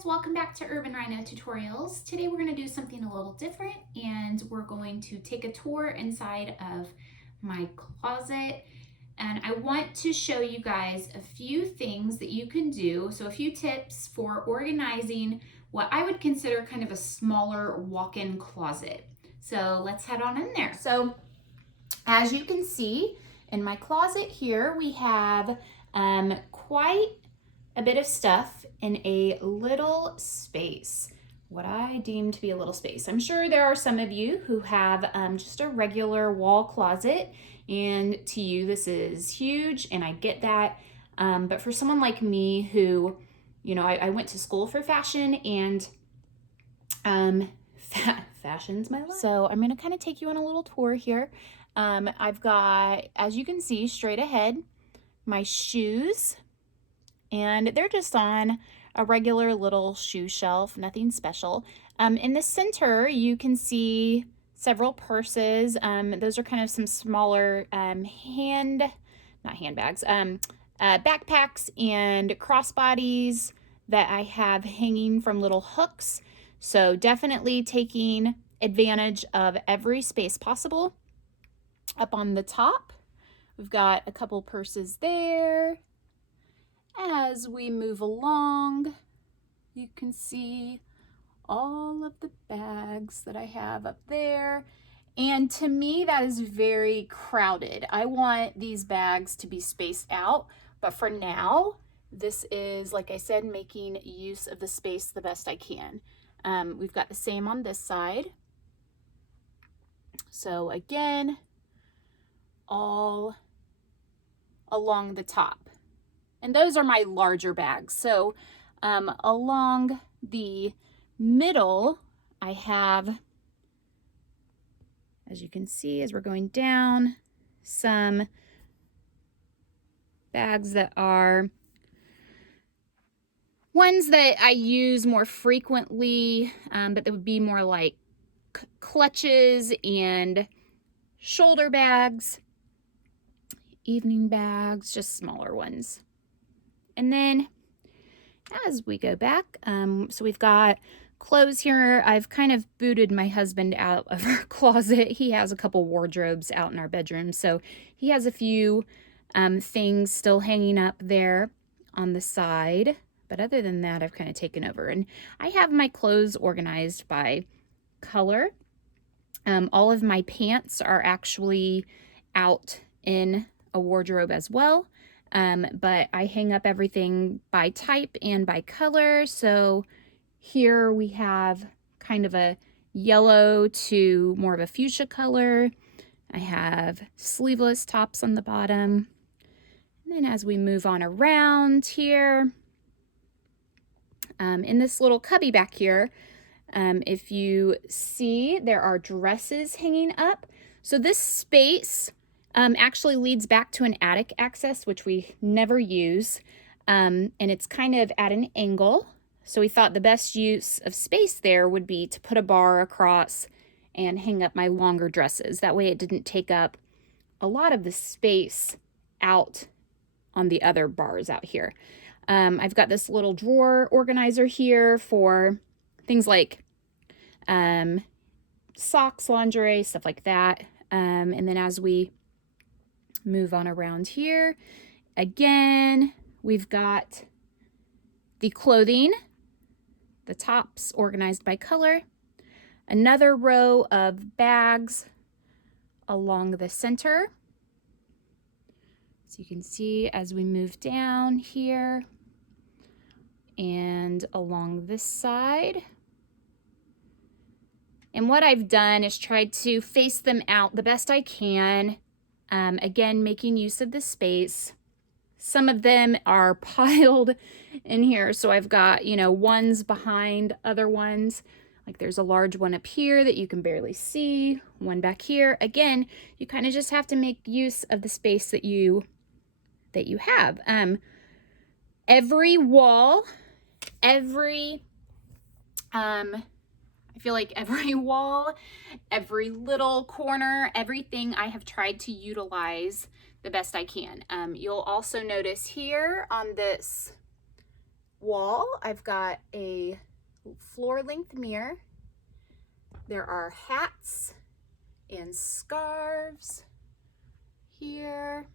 guys, welcome back to Urban Rhino Tutorials. Today we're going to do something a little different and we're going to take a tour inside of my closet, and I want to show you guys a few things that you can do, so a few tips for organizing what I would consider kind of a smaller walk-in closet. So let's head on in there. So as you can see in my closet here, we have quite a bit of stuff in a little space, what I deem to be a little space. I'm sure there are some of you who have just a regular wall closet, and to you this is huge, and I get that. But for someone like me who, you know, I went to school for fashion, and fashion's my life. So I'm gonna kind of take you on a little tour here. I've got, as you can see straight ahead, my shoes, and they're just on a regular little shoe shelf, nothing special. In the center, you can see several purses. Those are kind of some smaller backpacks and crossbodies that I have hanging from little hooks. So definitely taking advantage of every space possible. Up on the top, we've got a couple purses there. As we move along, you can see all of the bags that I have up there. And to me, that is very crowded. I want these bags to be spaced out, but for now, this is, like I said, making use of the space the best I can. We've got the same on this side. So again, all along the top. And those are my larger bags. So along the middle, I have, as you can see, as we're going down, some bags that are ones that I use more frequently, but that would be more like clutches and shoulder bags, evening bags, just smaller ones. And then as we go back, so we've got clothes here. I've kind of booted my husband out of our closet. He has a couple wardrobes out in our bedroom, so he has a few things still hanging up there on the side. But other than that, I've kind of taken over. And I have my clothes organized by color. All of my pants are actually out in a wardrobe as well. But I hang up everything by type and by color. So here we have kind of a yellow to more of a fuchsia color. I have sleeveless tops on the bottom. And then as we move on around here, in this little cubby back here, if you see, there are dresses hanging up. So this space actually leads back to an attic access, which we never use, and it's kind of at an angle. So we thought the best use of space there would be to put a bar across and hang up my longer dresses. That way it didn't take up a lot of the space out on the other bars out here. I've got this little drawer organizer here for things like socks, lingerie, stuff like that. And then as we move on around here, again, we've got the clothing, the tops organized by color, another row of bags along the center. So you can see as we move down here and along this side. And what I've done is tried to face them out the best I can. Again, making use of the space. Some of them are piled in here. So I've got, you know, ones behind other ones. Like there's a large one up here that you can barely see. One back here. Again, you kind of just have to make use of the space that you have. Every wall, I feel like every wall, every little corner, everything I have tried to utilize the best I can. You'll also notice here on this wall, I've got a floor-length mirror. There are hats and scarves here.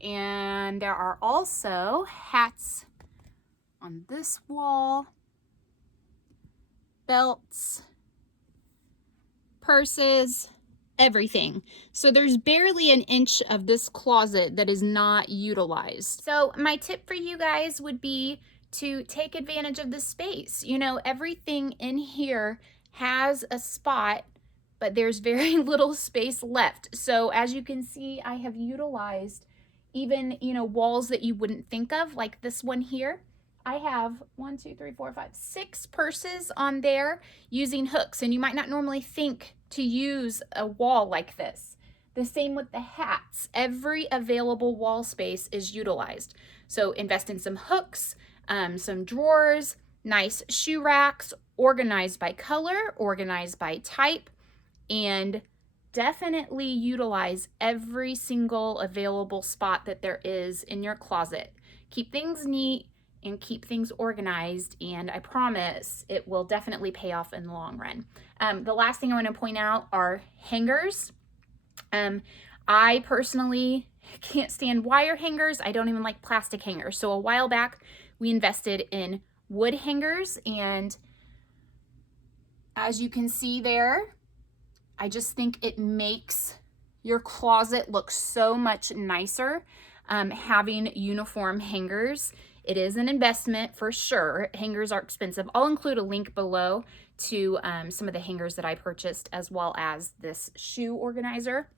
And there are also hats on this wall, belts, purses, everything. So there's barely an inch of this closet that is not utilized. So my tip for you guys would be to take advantage of the space. You know, everything in here has a spot, but there's very little space left. So as you can see, I have utilized even, you know, walls that you wouldn't think of, like this one here. I have 1, 2, 3, 4, 5, 6 purses on there using hooks, and you might not normally think to use a wall like this. The same with the hats. Every available wall space is utilized. So invest in some hooks, some drawers, nice shoe racks, organized by color, organized by type, and definitely utilize every single available spot that there is in your closet. Keep things neat and keep things organized, and I promise it will definitely pay off in the long run. The last thing I want to point out are hangers. I personally can't stand wire hangers. I don't even like plastic hangers. So a while back, we invested in wood hangers, and as you can see there, I just think it makes your closet look so much nicer. Having uniform hangers, it is an investment for sure. Hangers are expensive. I'll include a link below to some of the hangers that I purchased, as well as this shoe organizer.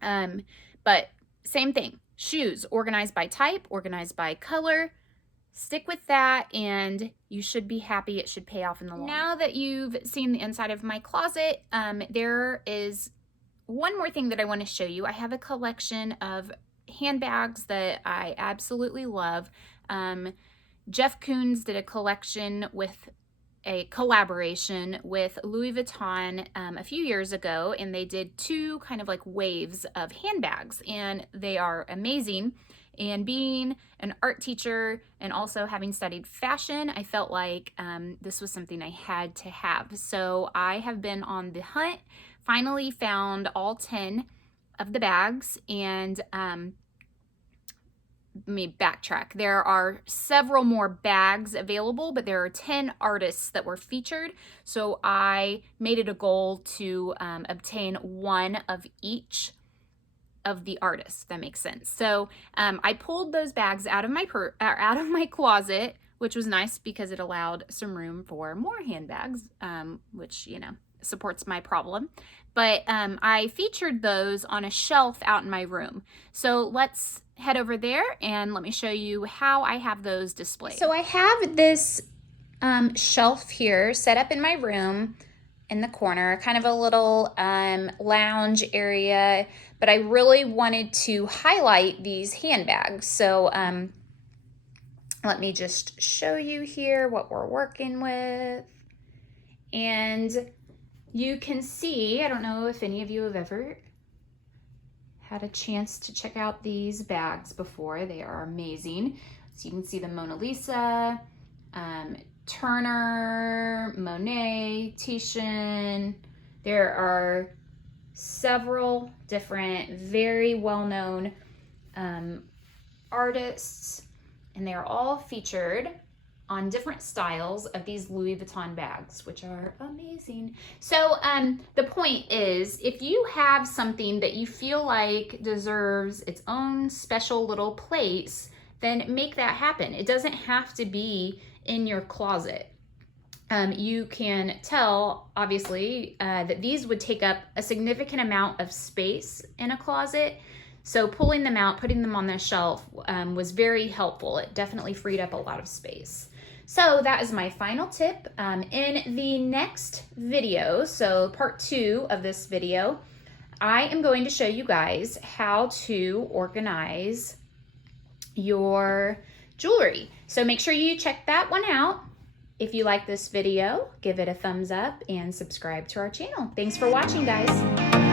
But same thing, shoes organized by type, organized by color. Stick with that and you should be happy. It should pay off in the long run. Now that you've seen the inside of my closet, there is one more thing that I want to show you. I have a collection of handbags that I absolutely love. Jeff Koons did a collection with a collaboration with Louis Vuitton a few years ago, and they did 2 kind of like waves of handbags, and they are amazing. And being an art teacher and also having studied fashion, I felt like this was something I had to have. So I have been on the hunt, finally found all 10 of the bags, and let me backtrack. There are several more bags available, but there are 10 artists that were featured. So I made it a goal to obtain one of each of the artists, if that makes sense. So I pulled those bags out of my closet, which was nice because it allowed some room for more handbags, which, you know, supports my problem. But I featured those on a shelf out in my room. So let's head over there and let me show you how I have those displayed. So I have this shelf here set up in my room in the corner, kind of a little lounge area, but I really wanted to highlight these handbags. So let me just show you here what we're working with. And you can see, I don't know if any of you have ever had a chance to check out these bags before. They are amazing. So you can see the Mona Lisa, Turner, Monet, Titian. There are several different very well-known artists, and they are all featured on different styles of these Louis Vuitton bags, which are amazing. So the point is, if you have something that you feel like deserves its own special little place, then make that happen. It doesn't have to be in your closet. You can tell, obviously, that these would take up a significant amount of space in a closet. So pulling them out, putting them on the shelf was very helpful. It definitely freed up a lot of space. So that is my final tip. In the next video, so part 2 of this video, I am going to show you guys how to organize your jewelry. So make sure you check that one out. If you like this video, give it a thumbs up and subscribe to our channel. Thanks for watching, guys.